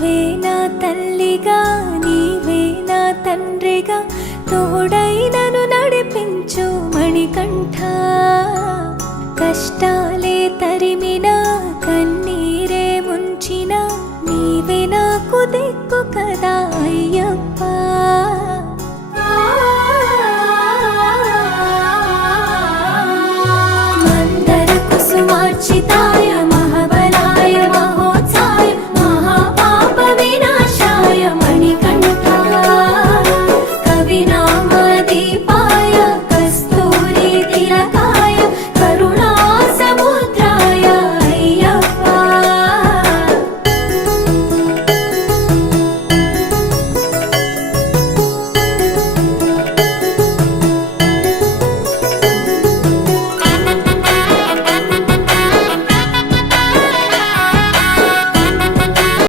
నీవే నా తల్లిగా నీవే నా తండ్రిగా తోడై నన్ను నడిపించు మణికంఠ కష్టాలే తరిమినా కన్నీరే ముంచినా నీవే నాకు దిక్కు కదా అయ్యప్ప మందర కుసుమార్చితా